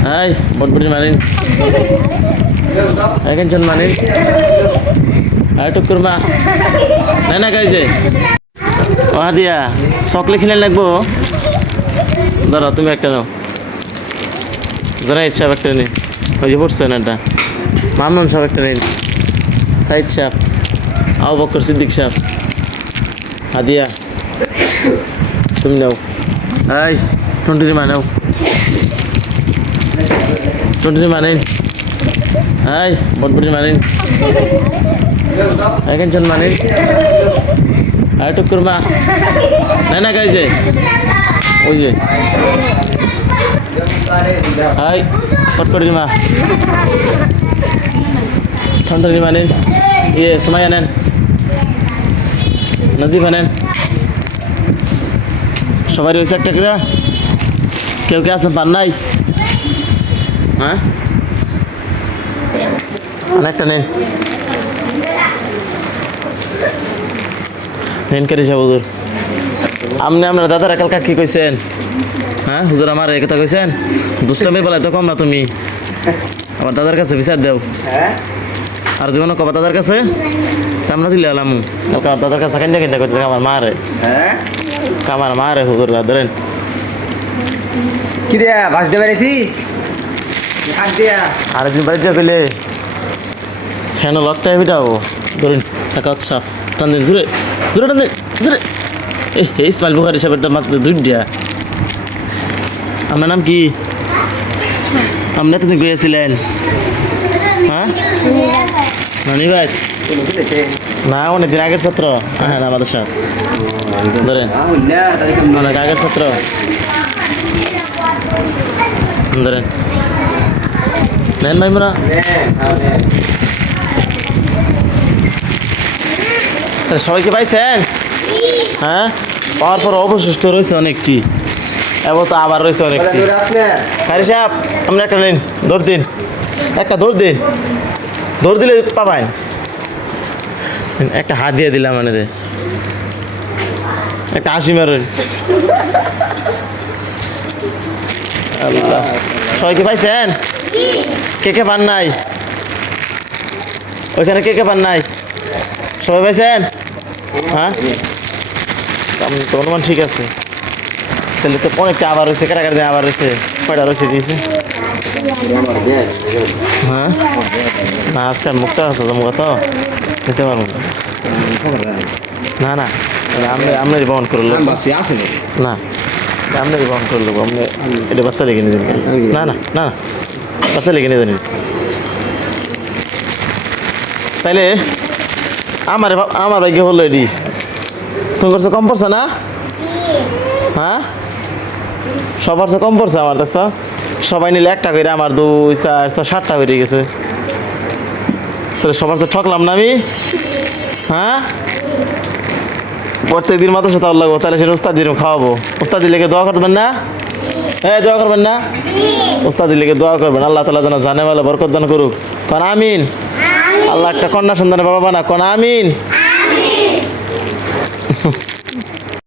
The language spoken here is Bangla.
Ay, বটবটি মারিন একজন মারিন আর টুকুর মা না না গাইছে। ও হাদিয়া চকলে খেলে লাগবো। ধরো তুমি একটা নাও। যারা ইচ্ছা একটা নিন ওই যে পড়ছে না এটা। মামুন সাহেব একটা নিন সাইদ সাহেব আবু বকর সিদ্দিক সাহেব। হাদিয়া তুমি নাও। এই টোয়েন্টি মা নাও। টোয়েন্টি মানেন এই, বটবটি মানেন একজন মানেন আর টুকুর মা না না গাইছে ওই যে। হাই কটকটি মা। ঠন্ডনি মানেন ইয়ে সময় আনেন। নজিব আনেন। সবাই রয়েছে একটা কেউ কে আছেন পান নাই? হ্যাঁ? অনেকটা নেন। নেন কেটে যাব হুজুর। আপনি আপনার দাদার কালকা কি কইছেন? হ্যাঁ হুজুর আমার এই কথা কইছেন? দুষ্টামি বেলায় তো কম না তুমি। আমার দাদার কাছে বিচার দেও। আর জীবনে কবা দাদার কাছে? সামনে দিলে আলাম। কালকে দাদার কাছে কেন্দা কেন্দা করতে আমার মারে। হ্যাঁ আমার মারে হুজুর ধরেন। কি ভাসতে পেরেছি খান দিয়া আরেকদিন বাড়িতে যা পেলে। কেন লকটা হেবিটাবো ধরুন চাকা উৎসা টান দিন জুড়ে জুড়ে টান দিন জুড়ে এই ইসমাইল বুখারি সাহেবের দাম মাত্র দুই দিয়া। আপনার নাম কি? আপনি এতদিন গিয়েছিলেন হ্যাঁ? ভাই? না, অনেকদিন আগের ছাত্র। হ্যাঁ আমাদের সাথে ধরেন, অনেক আগের ছাত্র। ধরেন। নেন ভাই মোরা। সবাইকে পাইছেন? হ্যাঁ? পাওয়ার পর অবশিষ্ট রয়েছে অনেকটি। এবার তো আবার রয়েছে অনেকটি। কারি সাহেব আপনি একটা নিন দৌড় দিন। একটা দৌড় দিন। দৌড় দিলে পাবেন একটা হাত দিয়ে দিলাম মানে একটা হাসি মারুন আল্লাহ। সবাইকে পাইছেন? কে কে পান নাই? ওইখানে কে কে পান নাই? সবাই পাইছেন? হ্যাঁ? আমি অনুমান ঠিক আছে। তাহলে তো অনেকটা আবার রয়েছে কাটাকাটি দিয়ে আবার রয়েছে কয়টা রয়েছে দিয়েছে? হ্যাঁ? না আজকে মুক্ত আছে তো মুখ তো নিতে পারব না। না আপনি আপনারই বহন করে নেব। না আপনারই বহন করে নেব। আপনি এটা বাচ্চা লেগে নিয়ে না না না। বাচ্চা লেগে নিয়ে তাইলে আমার আমার ভাগ্য হলো এডি। তুমি করছ, কম পড়ছে না? হ্যাঁ? সবার চেয়ে কম পড়ছে আমার, দেখছ? সবাই নিলে একটা করে, আমার দুই, চার ছয় সাতটা হয়ে গেছে। তাহলে সবার চেয়ে ঠকলাম না আমি? হ্যাঁ? প্রত্যেক দিন মাত্র সাথে লাগবো তাহলে সেটা উস্তাদ দিন খাওয়াবো। উস্তাদ দিলে দোয়া করবেন না? হ্যাঁ দোয়া করবেন না? উস্তাদ লিখে দোয়া করবেন। আল্লাহ তালা যেন জানে বলে বরকত দান করুক। কন আমিন? আল্লাহ একটা কন্যা সন্তানের বাবা বানা কন আমিন।